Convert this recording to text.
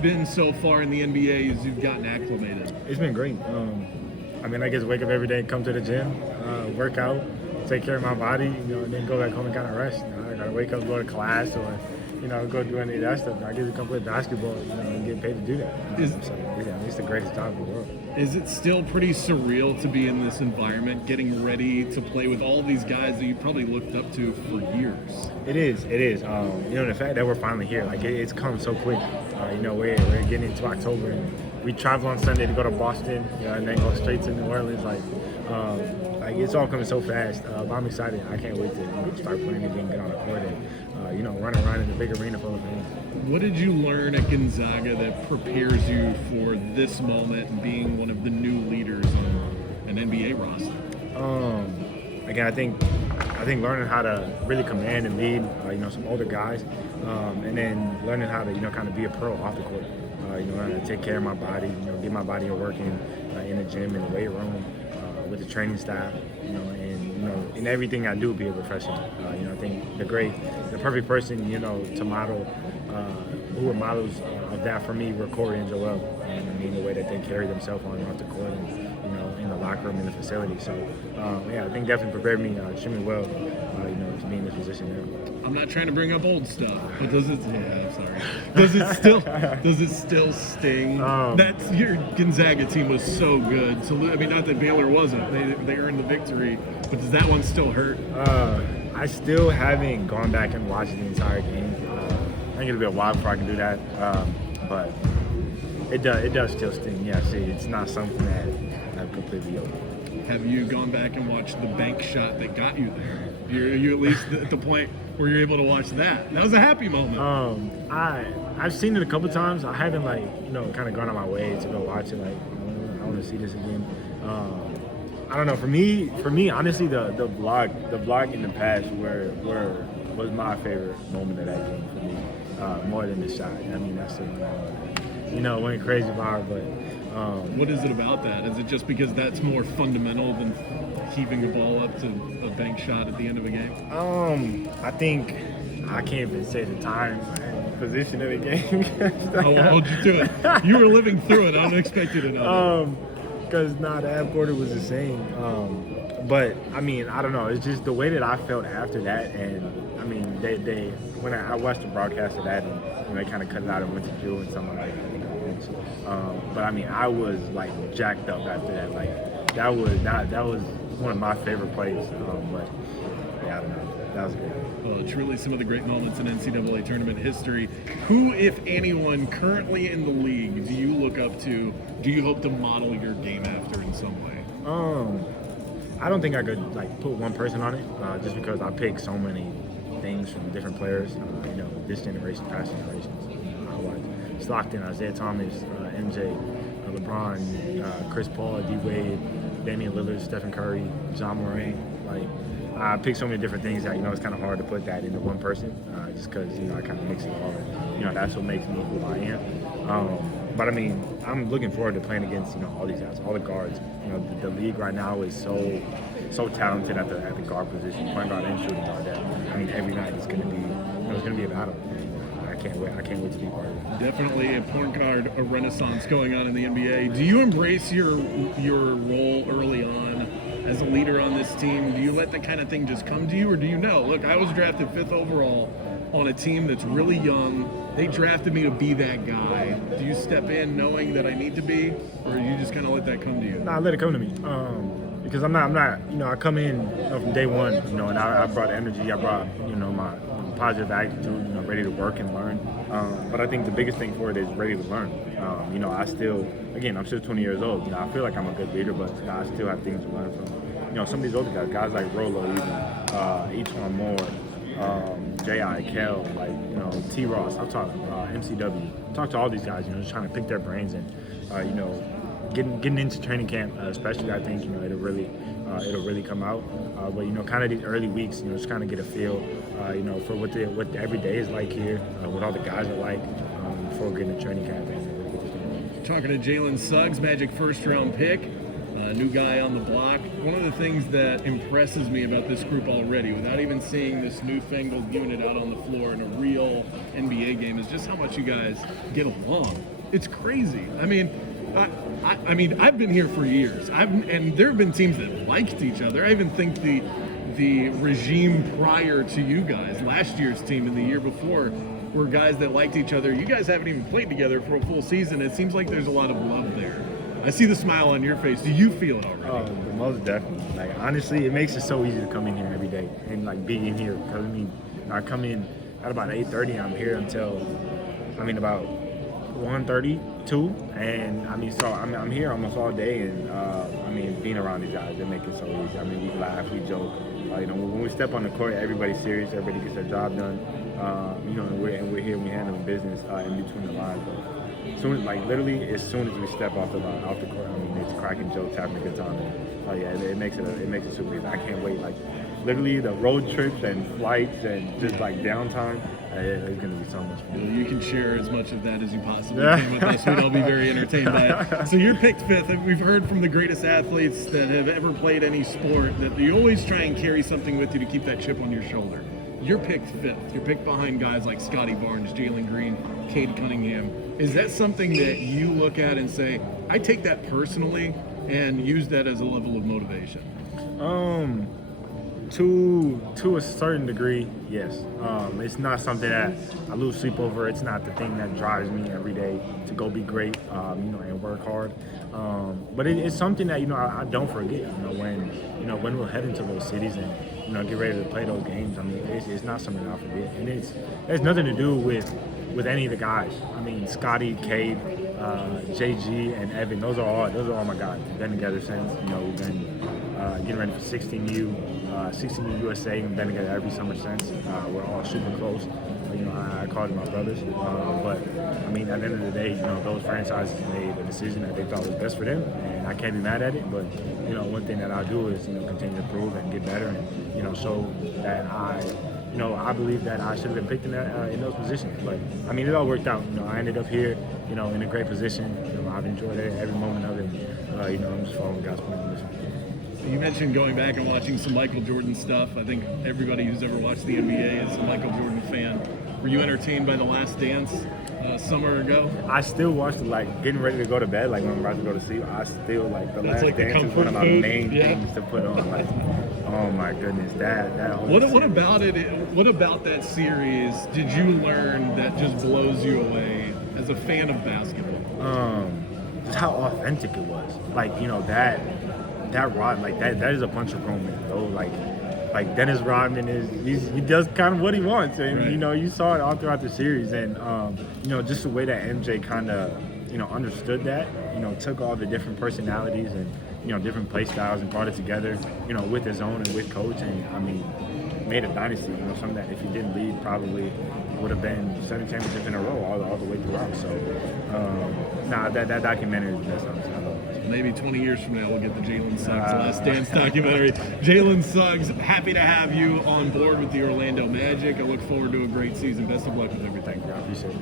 it been so far in the NBA as you've gotten acclimated? It's been great. I mean, I get to wake up every day, come to the gym, work out, take care of my body, and then go back home and kind of rest. I got to wake up, go to class, or go do any of that stuff. I get to come play basketball, and get paid to do that. It's the greatest job in the world. Is it still pretty surreal to be in this environment, getting ready to play with all these guys that you probably looked up to for years? It is. The fact that we're finally here, it's come so quick. We're getting into October, and we travel on Sunday to go to Boston, and then go straight to New Orleans. It's all coming so fast. But I'm excited. I can't wait to start playing again, get on the court, and run around in the big arena full of fans. What did you learn at Gonzaga that prepares you for this moment and being one of the new leaders on an NBA roster? Again, I think learning how to really command and lead, some older guys, and then learning how to, kind of be a pro off the court. Learning to take care of my body, get my body working in the gym, in the weight room, with the training staff, and in everything I do, be a professional. I think the perfect person, to model, who were models of that for me were Corey and Joel. And the way that they carry themselves on and off the court, and in the locker room, in the facility. So, I think definitely prepared me extremely well, to be in this position now. I'm not trying to bring up old stuff, but does it? Yeah, I'm sorry. Does it still sting? That your Gonzaga team was so good. So not that Baylor wasn't. They earned the victory, but does that one still hurt? I still haven't gone back and watched the entire game. I think it'll be a while before I can do that, but it does still sting. Yeah, see, it's not something that I've completely over. Have you gone back and watched the bank shot that got you there? Are you at least at the point where you're able to watch that? That was a happy moment. I've seen it a couple times. I haven't kind of gone on my way to go watch it. I want to see this again. I don't know. For me, honestly, the vlog in the past was my favorite moment of that game for me, more than the shot. I mean, that's the one. Went crazy viral, but. What is it about that? Is it just because that's more fundamental than heaving the ball up to a bank shot at the end of a game? I think I can't even say the time and position of the game. I'll hold you to it. You were living through it. I don't expect you to know. Because the half quarter was the same. But I don't know. It's just the way that I felt after that, and they when I watched the broadcast of that, and they kind of cut it out and went to Drew and something like that. But I was jacked up after that. That was one of my favorite plays. But yeah, I don't know. That was great. Well, truly some of the great moments in NCAA tournament history. Who, if anyone, currently in the league do you look up to? Do you hope to model your game after in some way? I don't think I could put one person on it, just because I pick so many things from different players. This generation, past generations. I watch Stockton, Isaiah Thomas, MJ, LeBron, Chris Paul, D. Wade, Damian Lillard, Stephen Curry, John Moran. I pick so many different things that it's kind of hard to put that into one person, just because I kind of mix it all. And, that's what makes me who I am. But I'm looking forward to playing against all these guys, all the guards. The league right now is so talented at the guard position, point guard and shooting guard. That every night it's going to be a battle. I can't wait to be part of it. Definitely a point guard, a renaissance going on in the NBA. Do you embrace your role early on as a leader on this team? Do you let that kind of thing just come to you, or do you know, look, I was drafted 5th overall on a team that's really young. They drafted me to be that guy. Do you step in knowing that I need to be, or do you just kind of let that come to you? Nah, let it come to me. Because I'm not, I come in from day one, and I brought energy. I brought, my positive attitude, ready to work and learn. But I think the biggest thing for it is ready to learn. I'm still 20 years old. I feel like I'm a good leader, but I still have things to learn from, some of these older guys like Rolo, even, Each Moore, J.I., Kel, T-Ross. I've talked MCW. Talked to all these guys, just trying to pick their brains and, getting into training camp, especially. I think it'll really come out. But kind of these early weeks, just kind of get a feel, for what the every day is like here, what all the guys are like, before getting to training camp and really get this thing. Talking to Jalen Suggs, Magic first-round pick. new guy on the block. One of the things that impresses me about this group already, without even seeing this newfangled unit out on the floor in a real NBA game, is just how much you guys get along. It's crazy. I mean, I've been here for years. And there have been teams that liked each other. I even think the regime prior to you guys, last year's team and the year before, were guys that liked each other. You guys haven't even played together for a full season. It seems like there's a lot of love there. I see the smile on your face. Do you feel it already? Oh, most definitely. Like, honestly, it makes it so easy to come in here every day and like be in here. Because I mean, I come in at about 8:30. I'm here until about 1:32, and I mean, so I'm here almost all day, and being around these guys, they make it so easy. I mean, we laugh, we joke. When we step on the court, everybody's serious. Everybody gets their job done. And we're here, we handling business in between the lines. Literally, as soon as we step off the court, I mean, it's cracking jokes, having a good time. It makes it super easy. I can't wait. Like, literally, the road trips and flights and just like downtime. It's going to be so much fun. Well, you can share as much of that as you possibly can with us. We'd all be very entertained by it. So you're picked fifth. We've heard from the greatest athletes that have ever played any sport that you always try and carry something with you to keep that chip on your shoulder. You're picked fifth. You're picked behind guys like Scotty Barnes, Jalen Green, Cade Cunningham. Is that something that you look at and say, I take that personally and use that as a level of motivation? To a certain degree, yes. It's not something that I lose sleep over. It's not the thing that drives me every day to go be great, and work hard. But it's something that I don't forget. When we'll head into those cities and get ready to play those games. I mean, it's not something I'll forget, and it has nothing to do with any of the guys. I mean, Scotty, Cade, JG, and Evan. Those are all my guys. We've been together since we've been getting ready for 16U USA. We've been together every summer since. We're all super close. I call them my brothers. But I mean, at the end of the day, those franchises made a decision that they thought was best for them, and I can't be mad at it. But one thing that I'll do is continue to improve and get better, and show that I believe that I should have been picked in those positions. But I mean, it all worked out. I ended up here, in a great position. I've enjoyed every moment of it. I'm just following God's plan. You mentioned going back and watching some Michael Jordan stuff. I think everybody who's ever watched the NBA is a Michael Jordan fan. Were you entertained by The Last Dance summer ago? I still watch it, getting ready to go to bed, when I'm about to go to sleep. I still The Last Dance is one of my main things to put on. Oh my goodness, that. What about it? What about that series did you learn that just blows you away as a fan of basketball? Just how authentic it was. That Rod, that is a punch of grown men, though. Like Dennis Rodman he does kind of what he wants, and right. You saw it all throughout the series, and just the way that MJ kind of understood that, took all the different personalities and different play styles and brought it together, with his own and with coach, and I mean made a dynasty, something that if he didn't lead probably would have been 7 championships in a row all the way throughout. So that documentary is the best I love. Maybe 20 years from now we'll get the Jalen Suggs Last Dance documentary. Jalen Suggs, happy to have you on board with the Orlando Magic. I look forward to a great season. Best of luck with everything. I appreciate it.